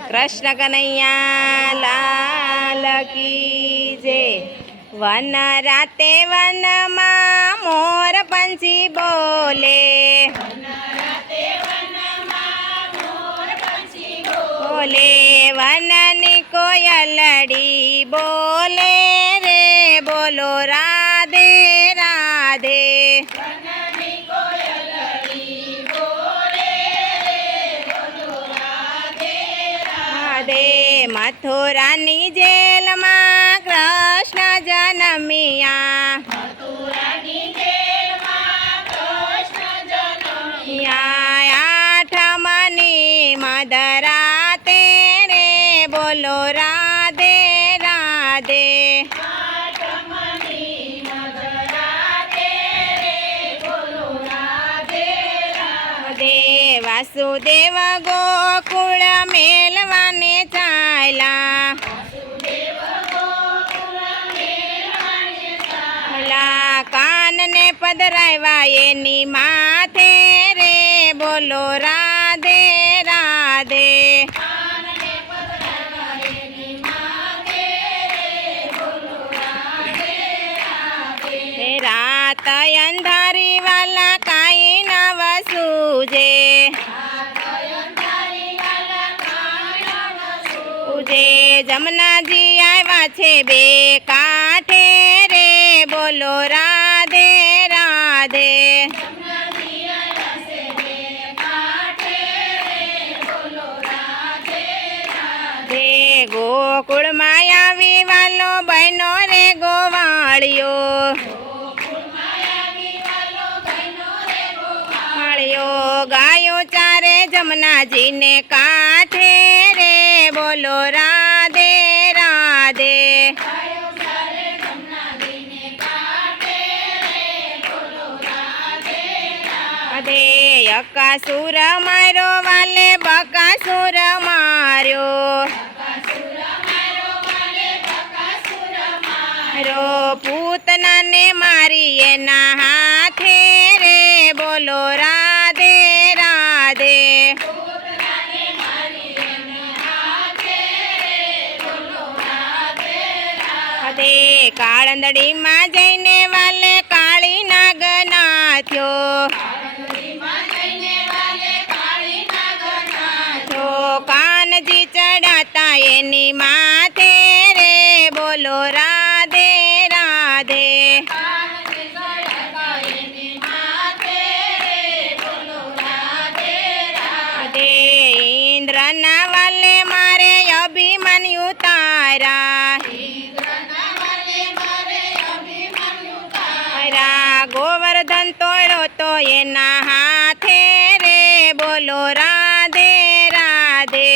कृष्ण कन्हैया लाल की जय। वन राते वन मां मोर पंछी बोले, बोले वननी कोयलड़ी बोले रे बोलो राधे राधे। राधे मथुरानी जेल में कृष्ण जन्मिया, आठमनी मदराते रे बोलो राधे राधे। वासुदेव गोकुल मेलवाने चाला, कान ने पधराव्या एनी माथे रे बोलो राधे राधे। रात अंधारी वाला काई न वसूजे, जमुना जी आव्या छे बे काठे रे बोलो राधे राधे। गोकुल माया वालो बहनो रे गोवाड़ियो, गायो चारे जमुना जी ने काठे रे बोलो राधे राधे। अकासुर मारो वाले बकासुर मार्यो, पूतना ने मारी एना हाथे रे बोलो राधे राधे। काळंदड़ी में जईने वाले काली नाग नाथ्यो, कानजी चढ़ाता एनी माथे रे बोलो राधे राधे। इंद्र ना वाले मारे अभिमन्यु तारा, गोवर्धन तोड़ो तो एना हाथे रे बोलो राधे राधे।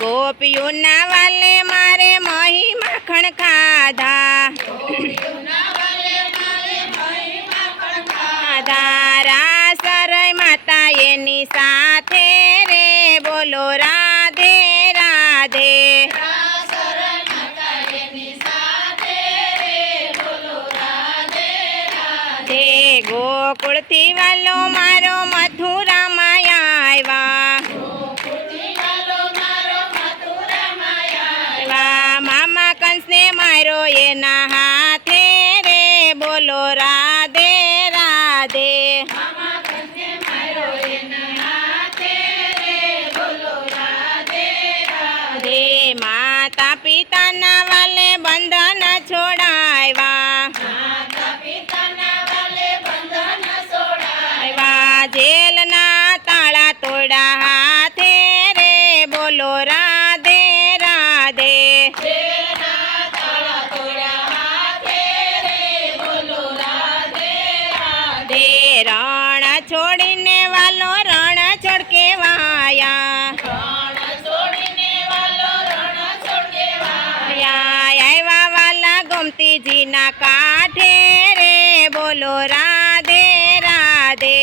गोपियों ना वाले मारे मही माखण खाधा, रासरय माता एनी साथे रे बोलो राधे राधे। गोकुल थी वालो मारो मथुरा माया आव्या, मामा कंस ने मारो एना हाथे रे बोलो राधे राधे। माता पिता ना वाले बंधन छोड़ाव्या, जेल ना ताला तोड़ा हाथे रे बोलो राधे राधे। रण छोड़ने वालो रण छोड़ के वाया, आया वाला गोमती जी ना काठे रे बोलो राधे राधे।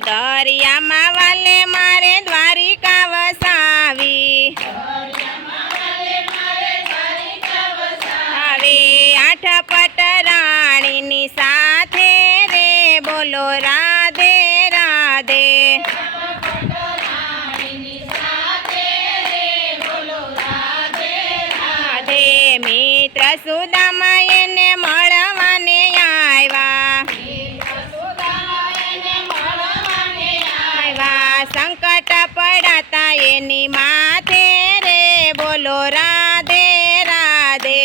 दरिया मा वाले मारे द्वारिका वसावी, મિત્ર સુદામા એને મળવાને આવ્યા સંકટ પડાતા એની માથે રે બોલો રાધે રાધે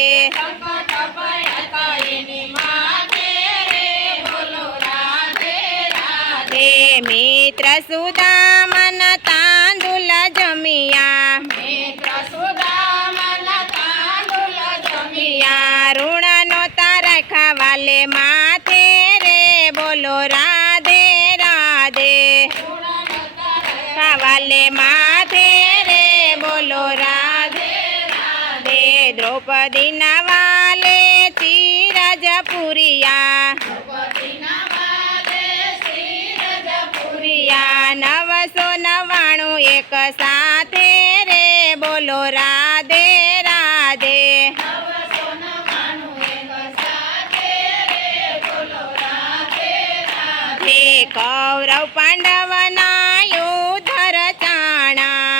મિત્ર સુદામાના તાંદુલ જમિયા ઋણ નોતા રાખ્યા વાલે માથે રે બોલો રાધે રાધે વાલે માથે રે બોલો રાધે રાધે દ્રૌપદી ના વાલે ચીરજ પુરિયા 999 એક સાથે રે બોલો રાધે રાધે કૌરવ પાંડવના યુદ્ધ રચાણા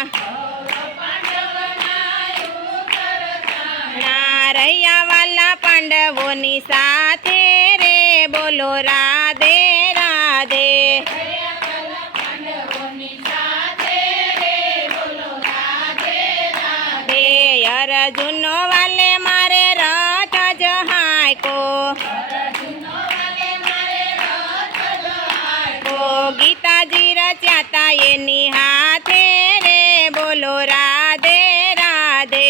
રૈયા વાલા પાંડવોની સાથે રે બોલો રાધે રાધે અર્જુનો વાલે મારે રથ જહાયકો ગીતાજી રચ્યાતા એની હાથે રે બોલો રાધે રાધે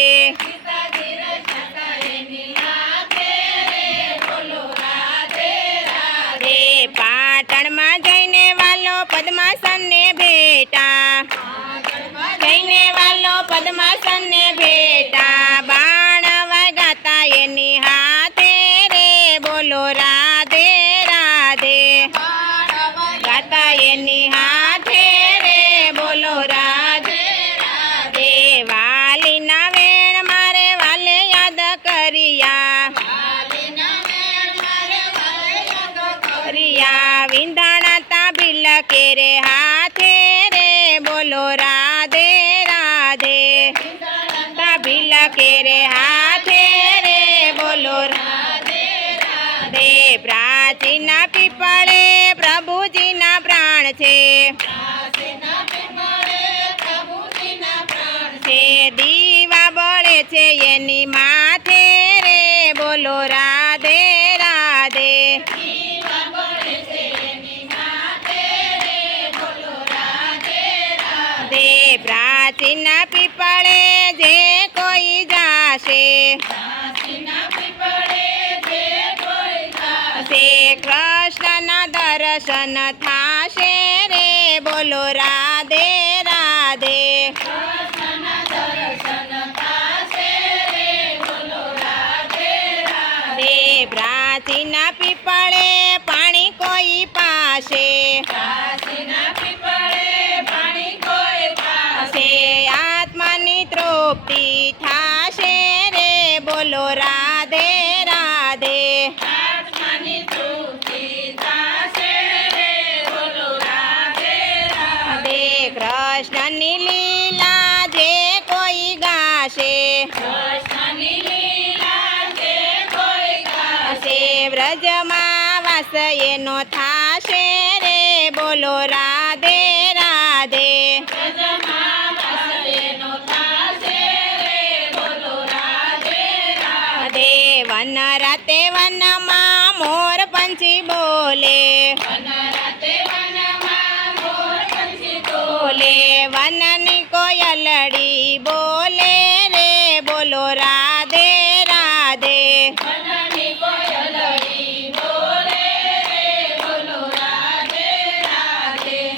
પાટણમાં જઈને વાલો પદ્માસનને ભેટા પદ્માસનને ભેટા બાણ વાગાતા એની હાથે રે બોલો રાધે રાધે ગાતા એની હાથે રે બોલો રાધે રાધે વાલીના વેણ મારે વાલે યાદ કર્યા વિંધાણા તાબિલ કેરે હાથે રે બોલો રાધે રાધે તાબિલ કેરે હાથે રે બોલો રાધે રાધે પ્રાચીના પીપળે પ્રભુજીના પ્રાણ છે દીવા બળે છે એની માથે રે બોલો રાધે રાધે પ્રાચીના પીપળે જે કોઈ જાશે કૃષ્ણના દર્શન થાશે રે બોલો રાધે રાધે પ્રાચીના પીપળે પાણી કોઈ પાસે આત્માની તૃપ્તિ થાશે રે બોલો રાધે રાધે કૃષ્ણની લીલા જે કોઈ ગાશે વ્રજમાં વાસ એનો થાશે રે બોલો રાધે રાધે વન રાતે વનમાં મોર પંછી બોલે વનની કોયલડી બોલે રે બોલો રાધે રાધે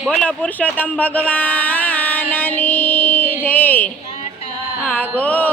બોલો પુરુષોત્તમ ભગવાનની જય. ગો